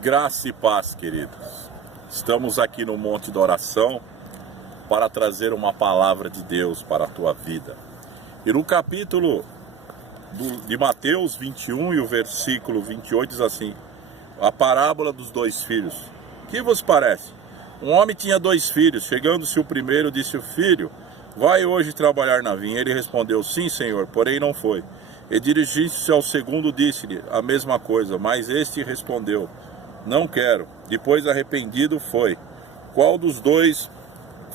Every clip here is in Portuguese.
Graça e paz, queridos. Estamos aqui no Monte da Oração para trazer uma palavra de Deus para a tua vida. E no capítulo de Mateus 21 e o versículo 28 diz assim: a parábola dos dois filhos. Que vos parece? Um homem tinha dois filhos. Chegando-se o primeiro, disse o filho: vai hoje trabalhar na vinha. Ele respondeu: sim, senhor, porém não foi. E dirigindo-se ao segundo, disse-lhe a mesma coisa, mas este respondeu: não quero. Depois, arrependido, foi. Qual dos dois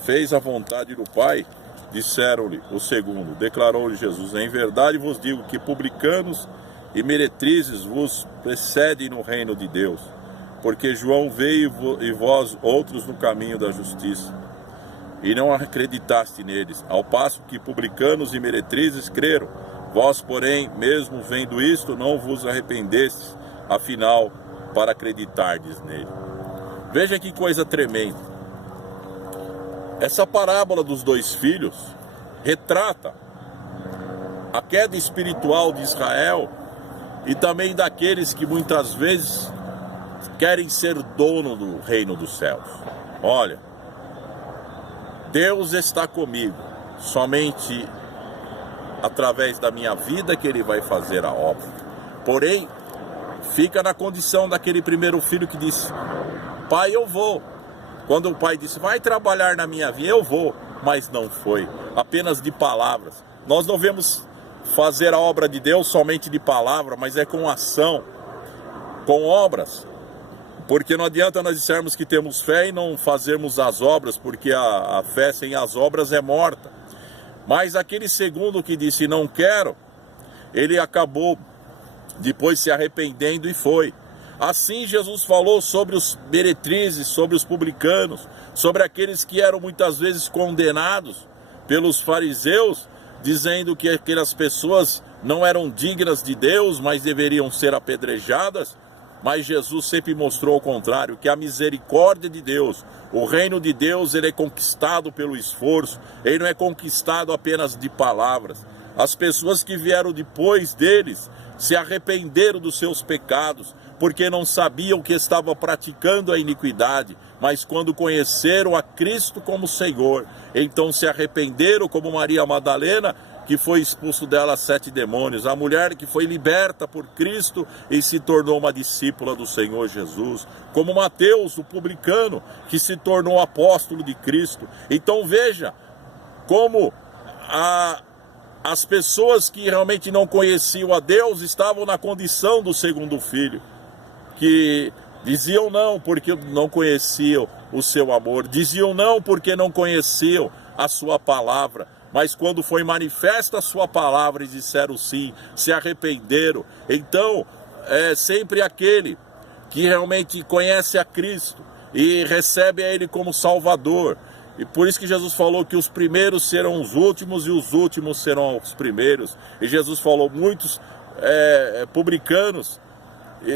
fez a vontade do Pai? Disseram-lhe o segundo. Declarou-lhe Jesus: em verdade vos digo que publicanos e meretrizes vos precedem no reino de Deus. Porque João veio e vós outros no caminho da justiça, e não acreditaste neles, ao passo que publicanos e meretrizes creram. Vós, porém, mesmo vendo isto, não vos arrependestes, afinal, para acreditardes nele. Veja que coisa tremenda. Essa parábola dos dois filhos retrata a queda espiritual de Israel e também daqueles que muitas vezes querem ser dono do reino dos céus. Olha, Deus está comigo, somente através da minha vida que Ele vai fazer a obra. Porém, fica na condição daquele primeiro filho que disse: pai, eu vou. Quando o pai disse: vai trabalhar na minha vinha, eu vou. Mas não foi, apenas de palavras. Nós não devemos fazer a obra de Deus somente de palavra, mas é com ação, com obras. Porque não adianta nós dissermos que temos fé e não fazermos as obras, porque a fé sem as obras é morta. Mas aquele segundo que disse não quero, ele acabou depois se arrependendo e foi. Assim Jesus falou sobre os meretrizes, sobre os publicanos, sobre aqueles que eram muitas vezes condenados pelos fariseus, dizendo que aquelas pessoas não eram dignas de Deus, mas deveriam ser apedrejadas. Mas Jesus sempre mostrou ao contrário, que a misericórdia de Deus, o reino de Deus, ele é conquistado pelo esforço, ele não é conquistado apenas de palavras. As pessoas que vieram depois deles se arrependeram dos seus pecados, porque não sabiam que estavam praticando a iniquidade, mas quando conheceram a Cristo como Senhor, então se arrependeram, como Maria Madalena, que foi expulso dela 7 demônios, a mulher que foi liberta por Cristo e se tornou uma discípula do Senhor Jesus, como Mateus, o publicano, que se tornou apóstolo de Cristo. Então veja como as pessoas que realmente não conheciam a Deus estavam na condição do segundo filho, que diziam não porque não conheciam o seu amor, diziam não porque não conheciam a sua palavra. Mas quando foi manifesta a sua palavra e disseram sim, se arrependeram. Então, é sempre aquele que realmente conhece a Cristo e recebe a Ele como Salvador. E por isso que Jesus falou que os primeiros serão os últimos e os últimos serão os primeiros. E Jesus falou: muitos publicanos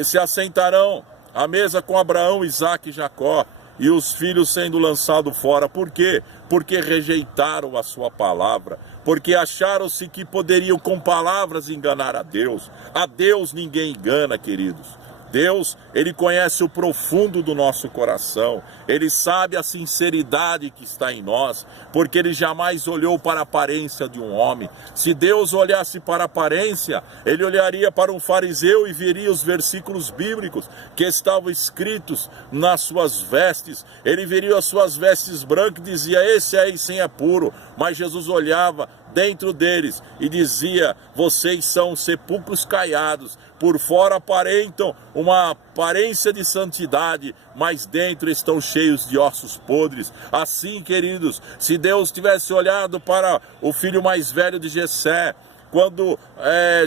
se assentarão à mesa com Abraão, Isaque e Jacó, e os filhos sendo lançados fora. Por quê? Porque rejeitaram a sua palavra, porque acharam-se que poderiam com palavras enganar a Deus. A Deus ninguém engana, queridos. Deus, Ele conhece o profundo do nosso coração, Ele sabe a sinceridade que está em nós, porque Ele jamais olhou para a aparência de um homem. Se Deus olhasse para a aparência, Ele olharia para um fariseu e viria os versículos bíblicos que estavam escritos nas suas vestes. Ele viria as suas vestes brancas e dizia: esse aí sim é puro. Mas Jesus olhava dentro deles e dizia: vocês são sepulcros caiados, por fora aparentam uma aparência de santidade, mas dentro estão cheios de ossos podres. Assim, queridos, se Deus tivesse olhado para o filho mais velho de Jessé, quando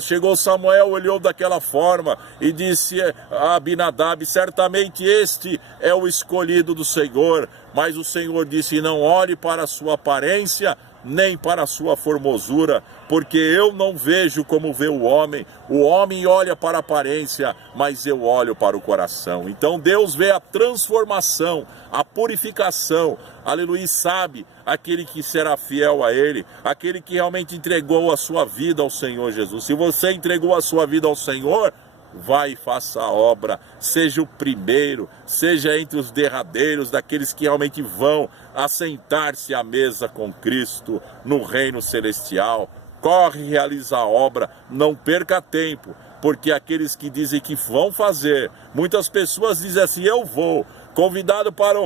chegou Samuel, olhou daquela forma e disse a Abinadab: certamente este é o escolhido do Senhor. Mas o Senhor disse: não olhe para a sua aparência, nem para a sua formosura, porque eu não vejo como vê o homem olha para a aparência, mas eu olho para o coração. Então Deus vê a transformação, a purificação, aleluia, e sabe aquele que será fiel a Ele, aquele que realmente entregou a sua vida ao Senhor Jesus. Se você entregou a sua vida ao Senhor, vai e faça a obra, seja o primeiro, seja entre os derradeiros, daqueles que realmente vão assentar-se à mesa com Cristo no reino celestial. Corre e realiza a obra, não perca tempo, porque aqueles que dizem que vão fazer, muitas pessoas dizem assim, eu vou, convidado para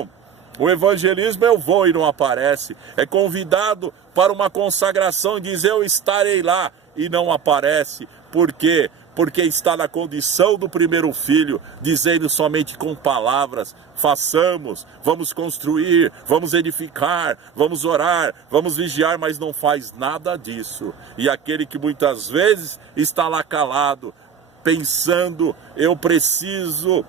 o evangelismo eu vou e não aparece, é convidado para uma consagração e diz eu estarei lá e não aparece. Por quê? Porque está na condição do primeiro filho, dizendo somente com palavras, façamos, vamos construir, vamos edificar, vamos orar, vamos vigiar, mas não faz nada disso. E aquele que muitas vezes está lá calado, pensando, eu preciso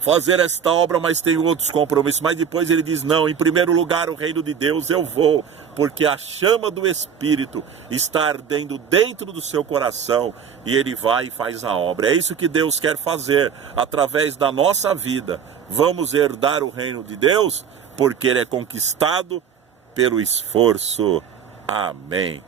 fazer esta obra, mas tenho outros compromissos, mas depois ele diz, não, em primeiro lugar o reino de Deus eu vou, porque a chama do Espírito está ardendo dentro do seu coração, e ele vai e faz a obra. É isso que Deus quer fazer, através da nossa vida. Vamos herdar o reino de Deus, porque ele é conquistado pelo esforço. Amém.